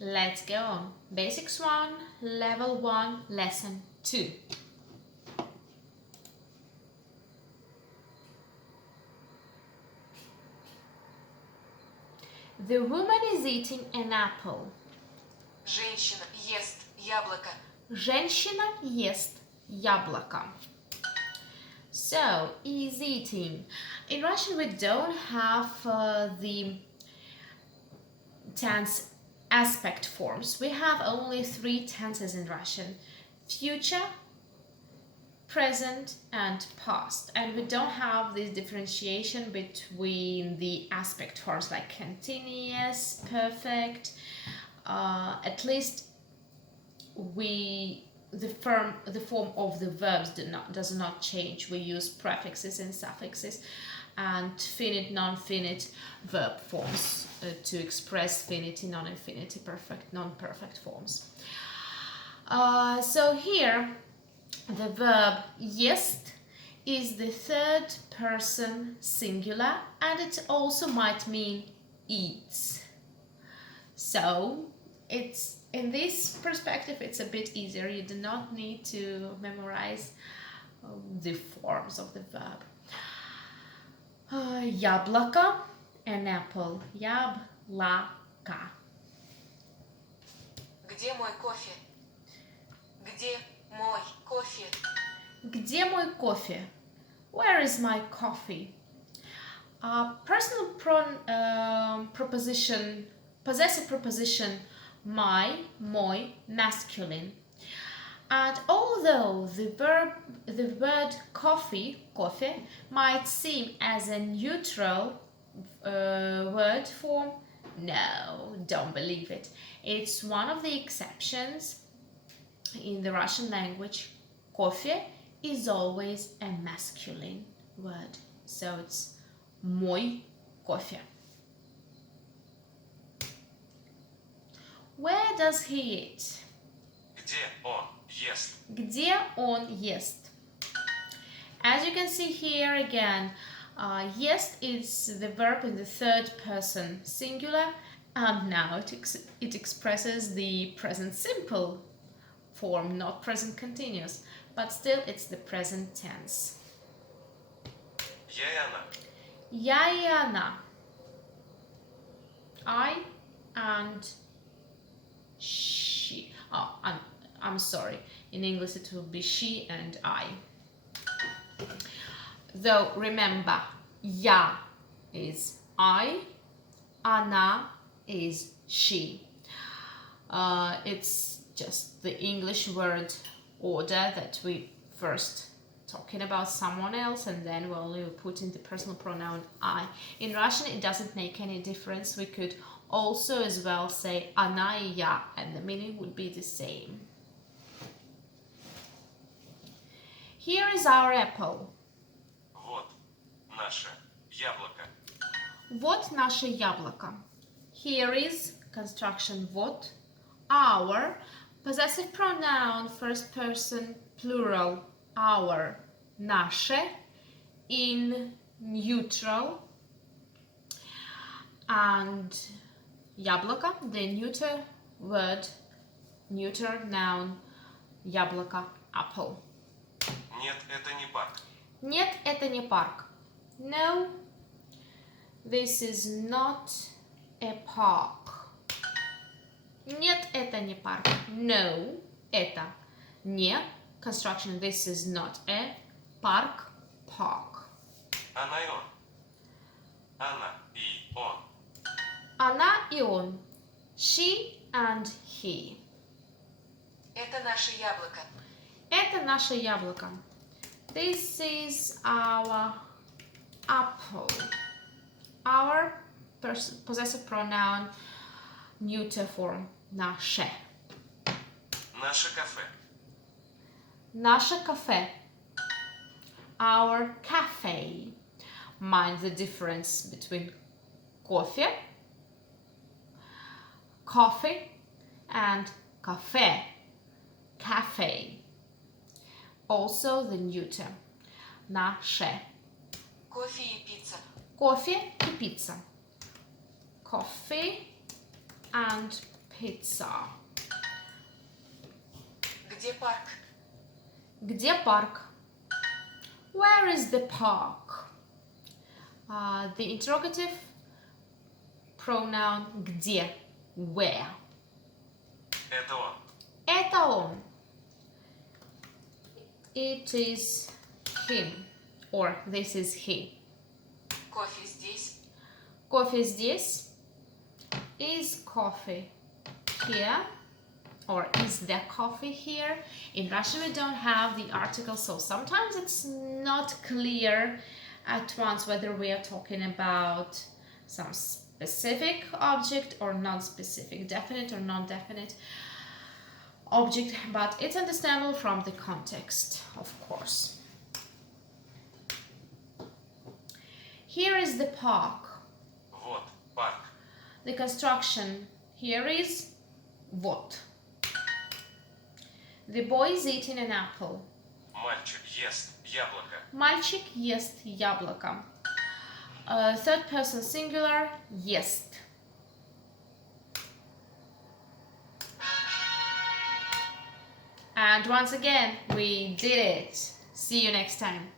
Let's go on. Basics 1, Level 1, Lesson 2. The woman is eating an apple. Женщина ест яблоко. Женщина ест яблоко. So, is eating. In Russian, we don't have the tense aspect forms. We have only 3 tenses in Russian: future, present, and past. And we don't have this differentiation between the aspect forms like continuous, perfect. At least the form of the verbs does not change. We use prefixes and suffixes and finite, non-finite verb forms to express finite, non-infinite, perfect, non-perfect forms. So here the verb jest is the third person singular, and it also might mean eats. So it's in this perspective it's a bit easier. You do not need to memorize the forms of the verb. Яблоко, an apple. Яблоко. Где мой кофе? Где мой кофе? Где мой кофе? Where is my coffee? Personal preposition, possessive preposition my, moj, masculine. And although the word coffee, кофе, might seem as a neutral word form, no, don't believe it. It's one of the exceptions. In the Russian language, кофе is always a masculine word. So it's мой кофе. Where does he eat? Где он ест? Где он ест? As you can see here again, ест is the verb in the third person singular, and now it expresses the present simple form, not present continuous, but still it's the present tense. Я и она. Я и она. I and she. Oh, I'm sorry. In English it will be she and I. Though remember, я is I, она is she. It's just the English word order that we first talking about someone else and then we'll put in the personal pronoun I. In Russian it doesn't make any difference. We could also as well say она и я and the meaning would be the same. Here is our apple. Вот наше яблоко. Вот наше яблоко. Here is construction вот, our, possessive pronoun, first person, plural, our, наше, in neutral, and яблоко, the neuter word, neuter noun, яблоко, apple. Нет, это не парк. Нет, это не парк. No, this is not a park. Нет, это не парк. No, это не construction. This is not a park. Park. Она и он. Она и он. Она и он. She and he. Это наше яблоко. Это наше яблоко. This is our apple. Our possessive pronoun, neuter form, наше. Наше кафе. Наше кафе. Our cafe. Mind the difference between coffee, and cafe. Cafe. Also the neuter. Наше. Кофе и пицца. Кофе и пицца. Coffee and pizza. Где парк? Где парк? Where is the park? The interrogative pronoun где, where. Это он. Это он. It is him, or this is he. Кофе здесь? Кофе здесь? Is coffee here? Or is there coffee here? In Russian we don't have the article, so sometimes it's not clear at once whether we are talking about some specific object or non-specific, definite or non-definite object, but it's understandable from the context, of course. Here is the park. Вот, парк. The construction here is вот. The boy is eating an apple. Мальчик ест яблоко. Мальчик ест яблоко. Third person singular, ест. And once again, we did it. See you next time.